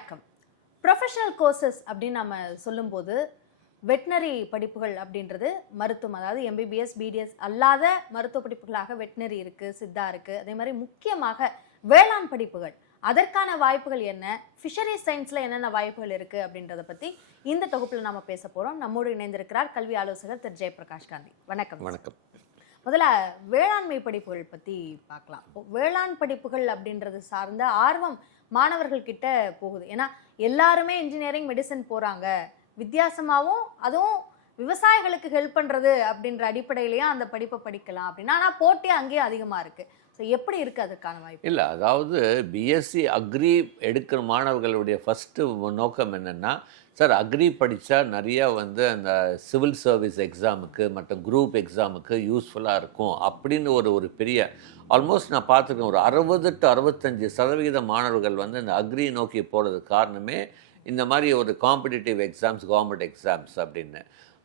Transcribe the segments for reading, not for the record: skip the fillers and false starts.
வணக்கம். Professional courses அப்படின்னு நம்ம சொல்லும்போது வெட்னரி படிப்புகள் அப்படின்றது மருத்துவம், அதாவது எம்பிபிஎஸ் பிடிஎஸ் அல்லாத மருத்துவ படிப்புகளாக வெட்னரி இருக்கு, சித்தா இருக்கு. அதே மாதிரி முக்கியமாக வேளாண் படிப்புகள், அதற்கான வாய்ப்புகள் என்ன, ஃபிஷரிஸ் சயின்ஸ்ல என்னென்ன வாய்ப்புகள் இருக்கு அப்படின்றத பத்தி இந்த தொகுப்புல நாம பேச போறோம். நம்மோடு இணைந்திருக்கிறார் கல்வி ஆலோசகர் திரு ஜெயபிரகாஷ் காந்தி. வணக்கம். வணக்கம். முதல்ல வேளாண்மை படிப்புகள் பத்தி பார்க்கலாம். வேளாண் படிப்புகள் அப்படின்றது சார்ந்த ஆர்வம் மாணவர்கள் கிட்ட போகுது. ஏன்னா எல்லாருமே இன்ஜினியரிங் மெடிசன் போறாங்க, வித்தியாசமாகவும் அதுவும் விவசாயிகளுக்கு ஹெல்ப் பண்றது அப்படின்ற அடிப்படையிலேயும் அந்த படிப்பை படிக்கலாம் அப்படின்னா, ஆனால் போட்டி அங்கேயும் அதிகமா இருக்கு. ஸோ எப்படி இருக்கு அதுக்கான வாய்ப்பு? இல்லை, அதாவது பிஎஸ்சி அக்ரி எடுக்கிற மாணவர்களுடைய ஃபஸ்ட்டு நோக்கம் என்னென்னா, சார் அக்ரி படித்தா நிறையா அந்த சிவில் சர்வீஸ் எக்ஸாமுக்கு மற்ற குரூப் எக்ஸாமுக்கு யூஸ்ஃபுல்லாக இருக்கும் அப்படின்னு ஒரு பெரிய ஆல்மோஸ்ட் நான் பார்த்துருக்கேன். ஒரு 60 to 65% மாணவர்கள் இந்த அக்ரி நோக்கி போகிறதுக்கு காரணமே இந்த மாதிரி ஒரு காம்படிட்டிவ் எக்ஸாம்ஸ், கவர்மெண்ட் எக்ஸாம்ஸ் அப்படின்னு.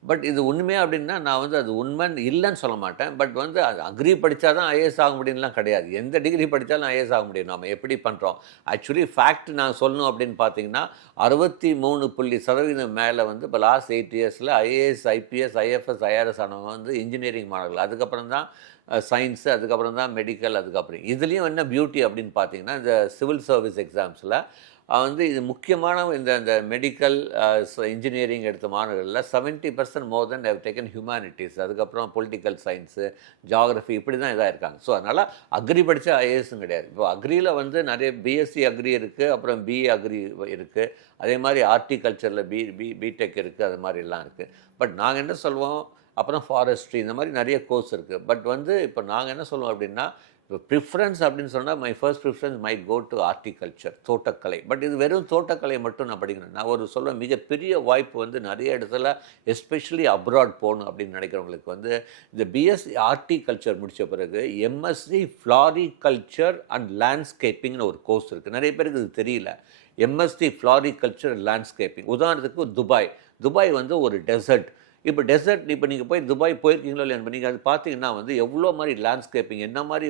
பட் இது உண்மையாக அப்படின்னா நான் அது உண்மைன்னு இல்லைன்னு சொல்ல மாட்டேன். பட் அது அக்ரி படித்தா தான் ஐஏஎஸ் ஆக முடியும்லாம் கிடையாது. எந்த டிகிரி படித்தாலும் ஐஏஎஸ் ஆக முடியும். நம்ம எப்படி பண்ணுறோம் ஆக்சுவலி ஃபேக்ட் நான் சொல்லணும் அப்படின்னு பார்த்தீங்கன்னா 63% மேலே இப்போ லாஸ்ட் 8 இயர்ஸில் ஐஏஎஸ், ஐபிஎஸ், ஐஎஃப்எஸ், ஐஆர்எஸ் ஆனவங்க இன்ஜினியரிங் மாணவர்கள். அதுக்கப்புறம் தான் சயின்ஸு, அதுக்கப்புறம் தான் மெடிக்கல். அதுக்கப்புறம் இதுலேயும் என்ன பியூட்டி அப்படின்னு பார்த்தீங்கன்னா, இந்த சிவில் சர்வீஸ் எக்ஸாம்ஸில் இது முக்கியமான இந்த மெடிக்கல் இன்ஜினியரிங் எடுத்த மாணவர்களில் 70% மோர் தென் ஹேவ் டேக்கன் ஹியூமனிட்டிஸ், அதுக்கப்புறம் பொலிட்டிக்கல் சயின்ஸு, ஜியாகிரஃபி, இப்படி தான் இதாக இருக்காங்க. ஸோ அதனால் அக்ரி படித்தா ஐஏஎஸும் கிடையாது. இப்போ அக்ரியில் நிறைய பிஎஸ்சி அக்ரி இருக்குது, அப்புறம் பிஏ அக்ரி இருக்குது, அதே மாதிரி ஹார்டிகல்ச்சரில் பிடெக் இருக்குது, அது மாதிரிலாம் இருக்குது. பட் நாங்கள் என்ன சொல்வோம், அப்புறம் ஃபாரஸ்ட்ரி, இந்த மாதிரி நிறைய கோர்ஸ் இருக்குது. பட் இப்போ நாங்கள் என்ன சொல்லுவோம் அப்படின்னா, இப்போ ப்ரிஃபரன்ஸ் அப்படின்னு சொன்னால் my first preference might go to horticulture, தோட்டக்கலை. பட் இது வெறும் தோட்டக்கலை மட்டும் நான் படிக்கணும். நான் சொல்ல மிகப்பெரிய வாய்ப்பு நிறைய இடத்துல எஸ்பெஷலி அப்ராட் போகணும் அப்படின்னு நினைக்கிறவங்களுக்கு இந்த பிஎஸ்சி ஹார்டிகல்ச்சர் முடித்த பிறகு எம்எஸ்சி ஃப்ளாரிகல்ச்சர் அண்ட் லேண்ட்ஸ்கேப்பிங்னு ஒரு கோர்ஸ் இருக்குது. நிறைய பேருக்கு இது தெரியல. MSc floriculture landscaping. உதாரணத்துக்கு துபாய் ஒரு டெசர்ட். இப்போ டெசர்ட், இப்போ நீங்கள் போய் துபாய் போயிருக்கீங்களோ இல்லையா, நீங்கள் அது பார்த்தீங்கன்னா எவ்வளோ மாதிரி லேண்ட்ஸ்கேப்பிங், என்ன மாதிரி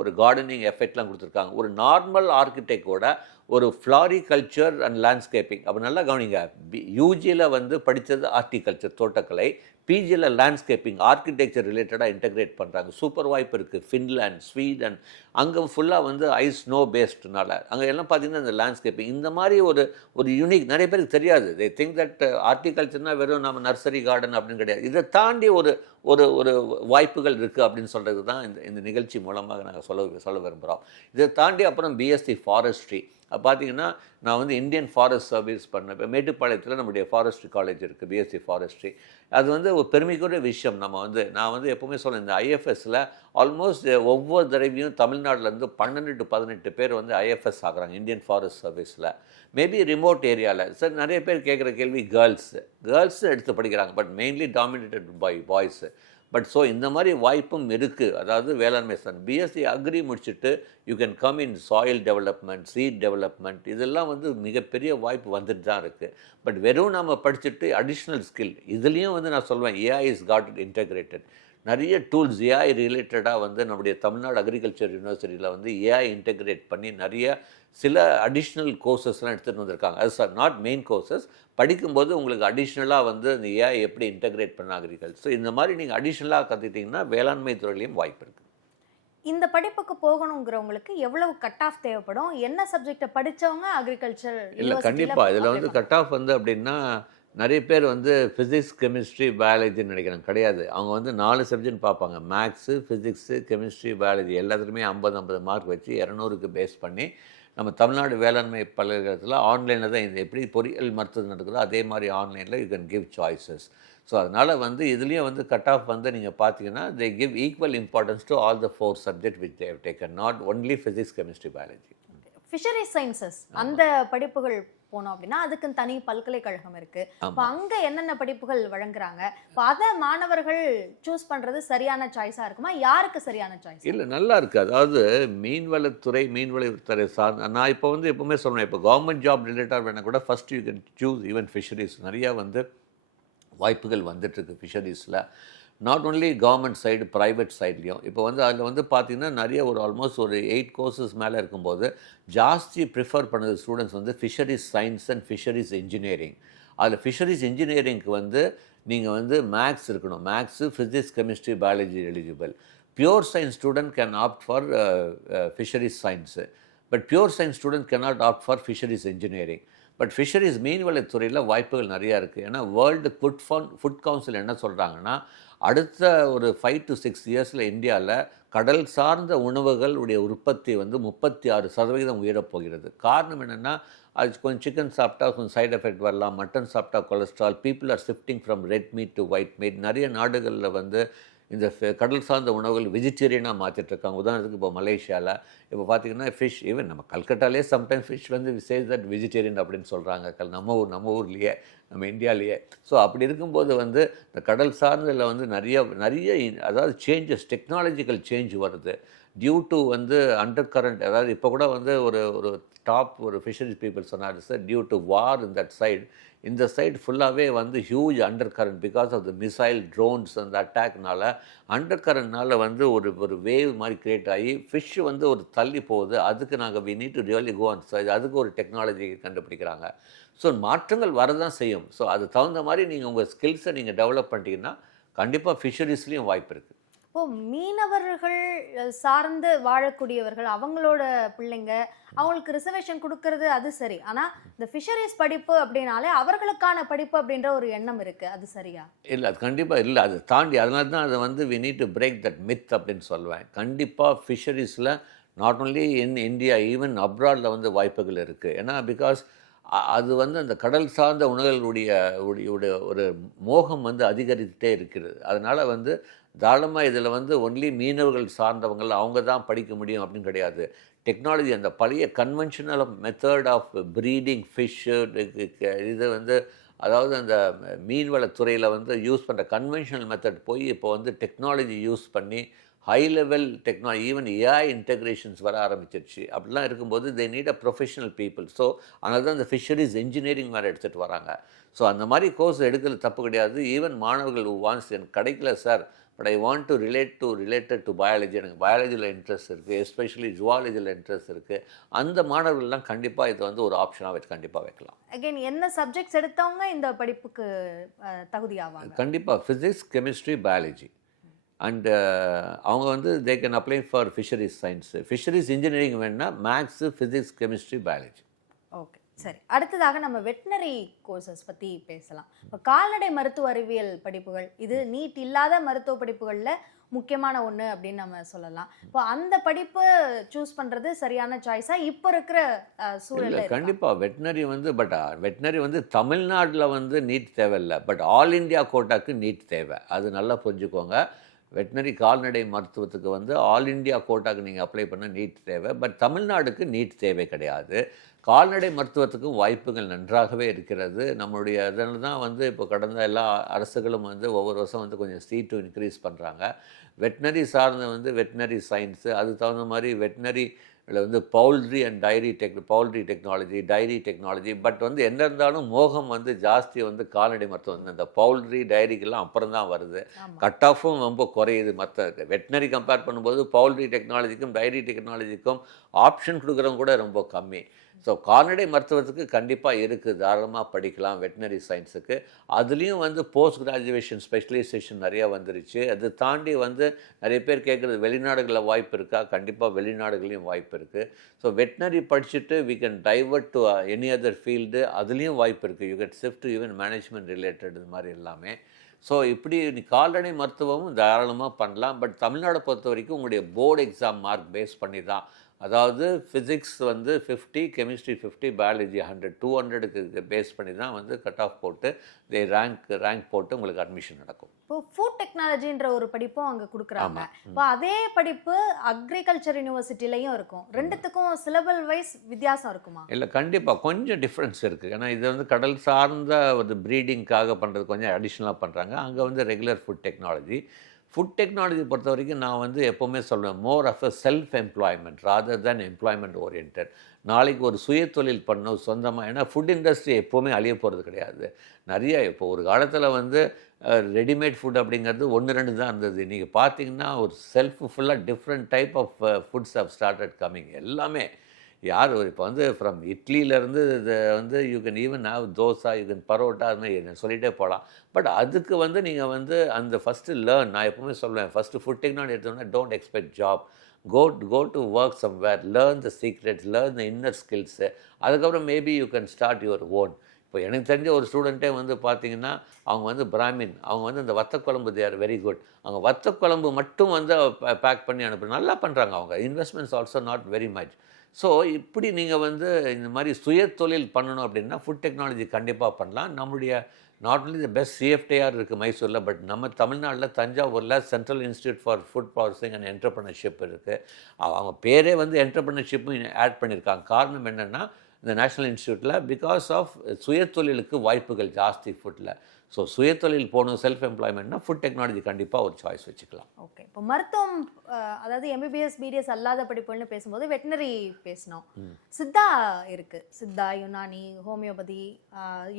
ஒரு கார்டனிங் எஃபெக்ட்லாம் கொடுத்துருக்காங்க. ஒரு நார்மல் ஆர்கிடெக்டோட ஒரு ஃப்ளாரிகல்ச்சர் அண்ட் லேண்ட்ஸ்கேப்பிங். அப்போ நல்லா கவனிங்க, யூஜியில் படித்தது ஹார்டிகல்ச்சர், தோட்டக்கலை, பிஜியில் லேண்ட்ஸ்கேப்பிங், ஆர்கிடெக்சர் ரிலேட்டடாக இன்டெகிரேட் பண்ணுறாங்க. சூப்பர் வாய்ப்பு இருக்குது. ஃபின்லாண்ட், ஸ்வீடன், அங்கே ஃபுல்லாக ஐஸ் ஸ்னோ பேஸ்டுனால அங்கே எல்லாம் பார்த்தீங்கன்னா இந்த லேண்ட்ஸ்கேப்பிங், இந்த மாதிரி ஒரு யூனிக் நிறைய பேருக்கு தெரியாது. தே திங்க் தட் ஹார்டிகல்ச்சர்னால் வெறும் நம்ம நர்சரி கார்டன் அப்படின்னு கிடையாது. இதை தாண்டி ஒரு வாய்ப்புகள் இருக்குது அப்படின்னு சொல்கிறது தான் இந்த நிகழ்ச்சி மூலமாக நாங்கள் சொல்ல விரும்புகிறோம். இதை தாண்டி அப்புறம் பிஎஸ்சி ஃபாரஸ்ட்ரி பார்த்தீங்கன்னா, நான் இந்தியன் ஃபாரஸ்ட் சர்வீஸ் பண்ணேன். இப்போ மேட்டுப்பாளையத்தில் நம்முடைய ஃபாரஸ்ட்ரி காலேஜ் இருக்குது, பிஎஸ்சி ஃபாரஸ்ட்ரி. அது ஒரு பெருமைக்குரிய விஷயம். நான் எப்போவுமே சொல்ல, இந்த ஐஎஃப்எஸில் ஆல்மோஸ்ட் ஒவ்வொரு தடவையும் தமிழ்நாட்டிலேருந்து 12 to 18 பேர் ஐஎஃப்எஸ் ஆகுறாங்க இந்தியன் ஃபாரஸ்ட் சர்வீஸில். மேபி ரிமோட் ஏரியாவில். சார் நிறைய பேர் கேட்குற கேள்வி, கேர்ள்ஸ் எடுத்து படிக்கிறாங்க, but mainly dominated by boys. But so இந்த மாதிரி வாய்ப்பும் இருக்குது. அதாவது வேளாண்மை சார் பிஎஸ்சி அக்ரி முடிச்சுட்டு you can come in soil development, seed development, இதெல்லாம் மிகப்பெரிய வாய்ப்பு வந்துட்டு தான் இருக்குது. பட் வெறும் நம்ம படிச்சுட்டு அடிஷ்னல் ஸ்கில் இதுலேயும் நான் சொல்வேன், ஏஐ இஸ் காட் இன்டெகிரேட்டட். நிறைய டூல்ஸ் ஏஐ ரிலேட்டடாக நம்முடைய தமிழ்நாடு அக்ரிகல்ச்சர் யூனிவர்சிட்டியில் ஏஐ இன்டெகிரேட் பண்ணி நிறைய சில அடிஷ்னல் கோர்சஸ்லாம் எடுத்துகிட்டு வந்திருக்காங்க. அது சார் நாட் மெயின் கோர்சஸ். படிக்கும்போது உங்களுக்கு அடிஷ்னலாக அந்த ஏஐ எப்படி இன்டெகிரேட் பண்ண அக்ரிகல்ச்சர், இந்த மாதிரி நீங்கள் அடிஷ்னலாக கற்றுக்கிட்டிங்கன்னா வேளாண்மை துறையிலையும் வாய்ப்பு இருக்குது. இந்த படிப்புக்கு போகணுங்கிறவங்களுக்கு எவ்வளவு கட் ஆஃப் தேவைப்படும்? என்ன சப்ஜெக்டை படித்தவங்க அக்ரிகல்ச்சர்? இல்லை, கண்டிப்பாக இதில் கட் ஆஃப் அப்படின்னா நிறைய பேர் ஃபிசிக்ஸ், கெமிஸ்ட்ரி, பயாலஜின்னு நினைக்கிறாங்க. கிடையாது. அவங்க 4 சப்ஜெக்ட் பார்ப்பாங்க. மேக்ஸு, ஃபிசிக்ஸு, கெமிஸ்ட்ரி, பயாலஜி எல்லாத்துலேயுமே 50 மார்க் வச்சு 200க்கு பேஸ் பண்ணி நம்ம தமிழ்நாடு வேளாண்மை பல்கலைக்கழகத்தில் ஆன்லைனில் தான் இது எப்படி பொறியியல் மருத்துவம் நடக்குதோ அதே மாதிரி ஆன்லைனில் you can give choices. So அதனால் இதுலேயும் கட் ஆஃப் நீங்கள் பார்த்தீங்கன்னா they give equal importance to all the 4 subject which they have taken, not only physics, chemistry, biology. Fisheries sciences அந்த படிப்புகள் போனோம் அப்படின்னா அதுக்கு தனி பல்கலைக்கழகம் இருக்கு. இப்போ அங்கே என்னென்ன படிப்புகள் வழங்குறாங்க, இப்போ அதை மாணவர்கள் சூஸ் பண்ணுறது சரியான சாய்ஸாக இருக்குமா? யாருக்கு சரியான சாய்ஸ்? இல்லை, நல்லா இருக்குது. அதாவது மீன்வளத்துறை நான் இப்போ எப்பவுமே சொல்லுவேன், இப்போ கவர்மெண்ட் ஜாப் ரிலேட்டட் வேணால் கூட first you can choose even fisheries. நிறையா வாய்ப்புகள் வந்துட்டுருக்கு ஃபிஷரிஸில். Not only government side, private சைட்லேயும். இப்போ வந்து அதில் வந்து பார்த்திங்கன்னா நிறைய ஒரு ஆல்மோஸ்ட் ஒரு 8 கோர்சஸ் மேலே இருக்கும்போது ஜாஸ்தி ப்ரிஃபர் பண்ணது ஸ்டூடெண்ட்ஸ் வந்து fisheries science and fisheries engineering. அதில் ஃபிஷரிஸ் இன்ஜினியரிங்க்கு வந்து நீங்கள் வந்து மேக்ஸ் இருக்கணும். Maths, physics, chemistry, biology eligible. Pure science student can opt for fisheries science. But pure science student cannot opt for fisheries engineering. But fisheries மீன்வளத்துறையில் வாய்ப்புகள் நிறையா இருக்குது. ஏன்னா வேர்ல்டு ஃபுட் கவுன்சில் என்ன சொல்கிறாங்கன்னா, அடுத்த ஒரு 5 to 6 இயர்ஸில் இந்தியாவில் கடல் சார்ந்த உணவுகளுடைய உற்பத்தி வந்து 36% உயரப்போகிறது. காரணம் என்னென்னா, அது கொஞ்சம் சிக்கன் சாப்பிட்டா கொஞ்சம் சைடு எஃபெக்ட் வரலாம், மட்டன் சாப்பிட்டா cholesterol, people are shifting from red meat to white meet. நிறைய நாடுகளில் வந்து இந்த கடல் சார்ந்த உணவுகள் வெஜிடேரியனாக மாற்றிட்டுருக்காங்க. உதாரணத்துக்கு இப்போ மலேசியாவில் இப்போ பார்த்திங்கன்னா ஃபிஷ், ஈவன் நம்ம கல்கட்டாலே சம்டைம்ஸ் ஃபிஷ் வந்து சேஸ் தட் வெஜிடேரியன் அப்படின்னு சொல்கிறாங்க நம்ம ஊர்லேயே, நம்ம இந்தியாவிலேயே. ஸோ அப்படி இருக்கும்போது வந்து இந்த கடல் சார்ந்ததில் வந்து நிறைய அதாவது சேஞ்சஸ், டெக்னாலஜிக்கல் சேஞ்ச் வருது டியூ டு வந்து அண்டர் கரண்ட். அதாவது இப்போ கூட வந்து ஒரு டாப் ஒரு ஃபிஷரிஸ் பீப்புள் சொன்னார் sir, due to war in that side, இந்த சைடு ஃபுல்லாகவே வந்து huge under current because of the missile, drones, அந்த அட்டாக்னால அண்டர் கரண்ட்னால வந்து ஒரு வேவ் மாதிரி க்ரியேட் ஆகி ஃபிஷ் வந்து ஒரு தள்ளி போகுது. அதுக்கு நாங்கள் we need to really go on side, அதுக்கு ஒரு டெக்னாலஜி கண்டுபிடிக்கிறாங்க. ஸோ மாற்றங்கள் வரதான் செய்யும். ஸோ அது தகுந்த மாதிரி நீங்கள் உங்கள் ஸ்கில்ஸை நீங்கள் டெவலப் பண்ணிட்டீங்கன்னா கண்டிப்பாக ஃபிஷரிஸ்லேயும் வாய்ப்பு இருக்குது. இப்போ மீனவர்கள் சார்ந்து வாழக்கூடியவர்கள், அவங்களோட பிள்ளைங்க, அவங்களுக்கு ரிசர்வேஷன் கொடுக்கறது அது சரி. ஆனால் இந்த ஃபிஷரிஸ் படிப்பு அப்படின்னாலே அவர்களுக்கான படிப்பு அப்படின்ற ஒரு எண்ணம் இருக்குது, அது சரியா? இல்லை, அது கண்டிப்பாக இல்லை. அதை தாண்டி அதனால தான் அதை வந்து we need to break that myth அப்படின்னு சொல்லுவேன். கண்டிப்பாக ஃபிஷரிஸில் not only in India, even அப்ராடில் வந்து வாய்ப்புகள் இருக்குது. ஏன்னா பிகாஸ் அது வந்து அந்த கடல் சார்ந்த உணவுகளுடைய ஒரு மோகம் வந்து அதிகரித்துட்டே இருக்கிறது. அதனால் வந்து தாராளமாக இதில் வந்து ஒன்லி மீனவர்கள் சார்ந்தவங்கள் அவங்க தான் படிக்க முடியும் அப்படின்னு கிடையாது. டெக்னாலஜி, அந்த பழைய conventional method of breeding fish, இது வந்து அதாவது அந்த மீன்வளத்துறையில் வந்து யூஸ் பண்ணுற கன்வென்ஷனல் மெத்தட் போய் இப்போ வந்து டெக்னாலஜி யூஸ் பண்ணி high level technology, even AI integrations வர ஆரம்பிச்சிருச்சு. அப்படிலாம் இருக்கும்போது they need a professional people. So அதனால தான் இந்த ஃபிஷரிஸ் இன்ஜினியரிங் வேறு எடுத்துகிட்டு வராங்க. ஸோ அந்த மாதிரி கோர்ஸ் எடுக்கிறது தப்பு கிடையாது. ஈவன் மாணவர்கள் வான்ஸ் எனக்கு கிடைக்கல sir, but I want to related to biology, எனக்கு பயாலஜியில் இன்ட்ரெஸ்ட் இருக்குது, எஸ்பெஷலி ஜுவாலஜியில் இன்ட்ரெஸ்ட் இருக்குது, அந்த மாணவர்கள்லாம் கண்டிப்பாக இதை வந்து ஒரு ஆப்ஷனாக கண்டிப்பாக வைக்கலாம். அகைன் என்ன சப்ஜெக்ட்ஸ் எடுத்தவங்க இந்த படிப்புக்கு தகுதியாவாங்க? கண்டிப்பாக ஃபிசிக்ஸ், கெமிஸ்ட்ரி, பயாலஜி. அண்டு அவங்க வந்து they can apply for fisheries science. Fisheries engineering வேணுன்னா maths, physics, chemistry, biology. Okay, சரி. அடுத்ததாக நம்ம வெட்டினரி கோர்சஸ் பற்றி பேசலாம். இப்போ கால்நடை மருத்துவ அறிவியல் படிப்புகள், இது நீட் இல்லாத மருத்துவ படிப்புகளில் முக்கியமான ஒன்று அப்படின்னு நம்ம சொல்லலாம். இப்போ அந்த படிப்பு சூஸ் பண்ணுறது சரியான சாய்ஸாக இப்போ இருக்கிற சூழலில்? கண்டிப்பாக வெட்டினரி வந்து தமிழ்நாட்டில் வந்து நீட் தேவையில்லை, பட் ஆல் இண்டியா கோட்டாக்கு நீட் தேவை. அது நல்லா புரிஞ்சுக்கோங்க. வெட்டினரி கால்நடை மருத்துவத்துக்கு வந்து ஆல் இண்டியா கோட்டாக்கு நீங்கள் அப்ளை பண்ண நீட் தேவை, பட் தமிழ்நாடுக்கு நீட் தேவை கிடையாது. கால்நடை மருத்துவத்துக்கும் வாய்ப்புகள் நன்றாகவே இருக்கிறது. நம்மளுடைய அதனால தான் வந்து இப்போ கடந்த எல்லா அரசுகளும் வந்து ஒவ்வொரு வருஷம் வந்து கொஞ்சம் சீட்டு இன்க்ரீஸ் பண்ணுறாங்க. வெட்டினரி சார்ந்த வந்து வெட்டினரி சயின்ஸு, அதுக்கு தகுந்த மாதிரி வெட்டினரியில் வந்து poultry and poultry technology, dairy technology. But வந்து என்ன இருந்தாலும் மோகம் வந்து ஜாஸ்தி வந்து கால்நடை மருத்துவம் வந்து இந்த பவுல்ட்ரி டைரிக்கெல்லாம் அப்புறம் தான் வருது. கட் ஆஃபும் ரொம்ப குறையுது. மற்ற வெட்டினரி கம்பேர் பண்ணும்போது பவுல்ட்ரி டெக்னாலஜிக்கும் டைரி டெக்னாலஜிக்கும் ஆப்ஷன் கொடுக்குறவங்க கூட ரொம்ப கம்மி. ஸோ கால்நடை மருத்துவத்துக்கு கண்டிப்பாக இருக்குது, தாராளமாக படிக்கலாம் வெட்டினரி சயின்ஸுக்கு. அதுலேயும் வந்து போஸ்ட் கிராஜுவேஷன் ஸ்பெஷலைசேஷன் நிறையா வந்துருச்சு. அது தாண்டி வந்து நிறைய பேர் கேட்குறது வெளிநாடுகளில் வாய்ப்பு இருக்கா? கண்டிப்பாக வெளிநாடுகளையும் வாய்ப்பு இருக்குது. ஸோ வெட்டினரி படிச்சுட்டு we can divert to any other field, அதுலேயும் வாய்ப்பு இருக்குது. You can shift even management related, இது மாதிரி எல்லாமே. ஸோ இப்படி கால்நடை மருத்துவமும் தாராளமாக பண்ணலாம். பட் தமிழ்நாடை பொறுத்த வரைக்கும் உங்களுடைய போர்டு எக்ஸாம் மார்க் பேஸ் பண்ணி தான், அதாவது ஃபிசிக்ஸ் வந்து 50, கெமிஸ்ட்ரி 50, பயாலஜி 100, 200க்கு பேஸ் பண்ணி தான் வந்து கட் ஆஃப் போட்டு ரேங்க் போட்டு உங்களுக்கு அட்மிஷன் நடக்கும். இப்போ ஃபுட் டெக்னாலஜின்ற ஒரு படிப்பும் அங்கே கொடுக்குறாங்க. இப்போ அதே படிப்பு அக்ரிகல்ச்சர் யூனிவர்சிட்டிலையும் இருக்கும். ரெண்டுத்துக்கும் சிலபல் வைஸ் வித்தியாசம் இருக்குமா? இல்லை, கண்டிப்பாக கொஞ்சம் டிஃப்ரென்ஸ் இருக்குது. ஏன்னா இது வந்து கடல் சார்ந்த ஒரு ப்ரீடிங்காக பண்ணுறது கொஞ்சம் அடிஷ்னலாக பண்ணுறாங்க. அங்கே வந்து ரெகுலர் ஃபுட் டெக்னாலஜி பொறுத்த வரைக்கும் நான் வந்து எப்போவுமே சொல்லுவேன், more of a self employment rather than employment orient. நாளைக்கு ஒரு சுய தொழில் பண்ணணும் சொந்தமாக. ஏன்னா ஃபுட் இண்டஸ்ட்ரி எப்போவுமே அழிய போகிறது கிடையாது. நிறையா இப்போ ஒரு காலத்தில் வந்து ரெடிமேட் ஃபுட் அப்படிங்கிறது 1 2 தான் இருந்தது. நீங்கள் பார்த்தீங்கன்னா ஒரு ஃபுல்லாக different type of foods have started coming. எல்லாமே யார் இப்போ வந்து ஃப்ரம் இட்லியிலேருந்து இது வந்து you can even have dosa, you can parotta, அது மாதிரி சொல்லிகிட்டே போகலாம். பட் அதுக்கு வந்து நீங்கள் வந்து அந்த ஃபஸ்ட்டு நான் எப்பவுமே சொல்லுவேன், ஃபஸ்ட்டு ஃபுட் டெக்னாலஜி எடுத்தோம்னா don't expect job, go to work somewhere, learn the secrets, learn the inner skills. அதுக்கப்புறம் maybe you can start your own. இப்போ எனக்கு தெரிஞ்ச ஒரு ஸ்டூடெண்ட்டே வந்து பார்த்தீங்கன்னா, அவங்க வந்து பிராமின், அவங்க வந்து இந்த வத்தக்குழம்பு தே ஆர் வெரி குட். அவங்க வத்தக்குழம்பு மட்டும் வந்து பேக் பண்ணி அனுப்புகிறாங்க, நல்லா பண்ணுறாங்க அவங்க. Investments also not very much. So இப்படி நீங்கள் வந்து இந்த மாதிரி சுயதொழில் பண்ணணும் அப்படின்னா ஃபுட் டெக்னாலஜி கண்டிப்பாக பண்ணலாம். நம்மளுடைய நாட் ஒன்லி த பெஸ்ட் சிஎஃப்டிஆர் இருக்குது மைசூரில், பட் நம்ம தமிழ்நாட்டில் தஞ்சாவூரில் central institute for food processing and entrepreneurship இருக்குது. அவங்க பேரே வந்து என்டர்பிரினர்ஷிப்பும் ஆட் பண்ணியிருக்காங்க. காரணம் என்னென்னா, இந்த நேஷ்னல் இன்ஸ்டியூட்டில் பிகாஸ் ஆஃப் சுயதொழிலுக்கு வாய்ப்புகள் ஜாஸ்தி ஃபுட்டில். ஸோ சுயதொழில் போகணும், செல்ஃப் எம்ப்ளாய்மெண்ட்னா ஃபுட் டெக்னாலஜி கண்டிப்பாக ஒரு சாய்ஸ் வச்சுக்கலாம். ஓகே, இப்போ மருத்துவம் அதாவது எம்பிபிஎஸ் பிடிஎஸ் அல்லாத படிப்புகள்னு பேசும்போது வெட்டினரி பேசணும். சித்தா இருக்கு, சித்தா, யுனானி, ஹோமியோபதி,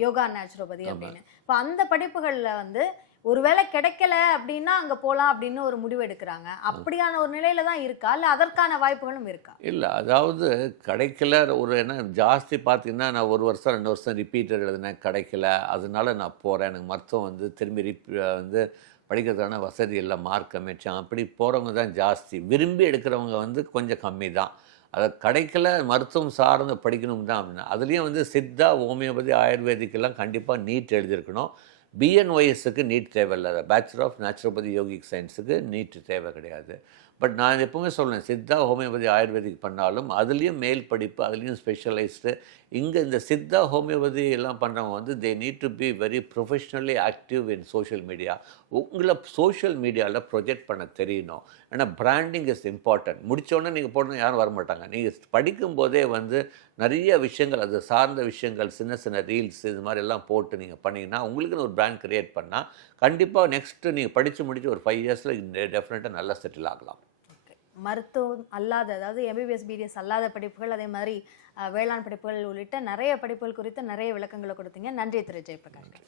யோகா, நேச்சுரோபதி அப்படின்னு. இப்போ அந்த படிப்புகளில் வந்து ஒருவேளை கிடைக்கல அப்படின்னா அங்கே போகலாம் அப்படின்னு ஒரு முடிவு எடுக்கிறாங்க. அப்படியான ஒரு நிலையில தான் இருக்கா, இல்லை அதற்கான வாய்ப்புகளும் இருக்கா? இல்லை, அதாவது கிடைக்கல ஒரு என்ன ஜாஸ்தி பார்த்தீங்கன்னா, நான் 1 வருஷம் 2 வருஷம் ரிப்பீட்டட் எழுதினேன், கிடைக்கல, அதனால நான் போகிறேன், எனக்கு மருத்துவம் வந்து திரும்பி வந்து படிக்கிறதுக்கான வசதி இல்லை, மார்க் கம்மியாச்சும், அப்படி போகிறவங்க தான் ஜாஸ்தி. விரும்பி எடுக்கிறவங்க வந்து கொஞ்சம் கம்மி தான். அதை கிடைக்கல, மருத்துவம் சார்ந்து படிக்கணும் தான் அப்படின்னா. அதுலேயும் வந்து சித்தா, ஹோமியோபதி, ஆயுர்வேதிக்கெல்லாம் கண்டிப்பாக நீட் எழுதியிருக்கணும். பிஎன்ஒய்எஸ்க்கு நீட் தேவையில்லை, பேச்சுலர் ஆஃப் நேச்சுரோபதி யோகிக் சயின்ஸுக்கு நீட் தேவை கிடையாது. பட் நான் எப்பவுமே சொல்லுவேன், சித்தா, ஹோமியோபதி, ஆயுர்வேதிக் பண்ணாலும் அதுலேயும் மேல் படிப்பு, அதுலேயும் ஸ்பெஷலைஸ்டு. இங்கே இந்த சித்தா, ஹோமியோபதி எல்லாம் பண்ணுறவங்க வந்து they need to be very professionally active in social media. உங்களை சோஷியல் மீடியாவில் ப்ரொஜெக்ட் பண்ண தெரியணும். ஏன்னா பிராண்டிங் இஸ் இம்பார்ட்டன்ட். முடித்தோடனே நீங்கள் போடணும், யாரும் வரமாட்டாங்க. நீங்கள் படிக்கும்போதே வந்து நிறைய விஷயங்கள், அது சார்ந்த விஷயங்கள், சின்ன சின்ன ரீல்ஸ், இது மாதிரி எல்லாம் போட்டு நீங்கள் பண்ணிங்கன்னா, உங்களுக்குன்னு ஒரு பிராண்ட் க்ரியேட் பண்ணால் கண்டிப்பாக நெக்ஸ்ட்டு நீங்கள் படித்து முடித்து ஒரு 5 இயர்ஸில் டெஃபினட்டாக நல்லா செட்டில் ஆகலாம். மருத்துவம் அல்லாத, அதாவது எம்பிபிஎஸ் பிடிஎஸ் அல்லாத படிப்புகள், அதே மாதிரி வேளாண் படிப்புகள் உள்ளிட்ட நிறைய படிப்புகள் குறித்து நிறைய விளக்கங்களை கொடுத்தீங்க. நன்றி திரு ஜெயபிரகாஷ்.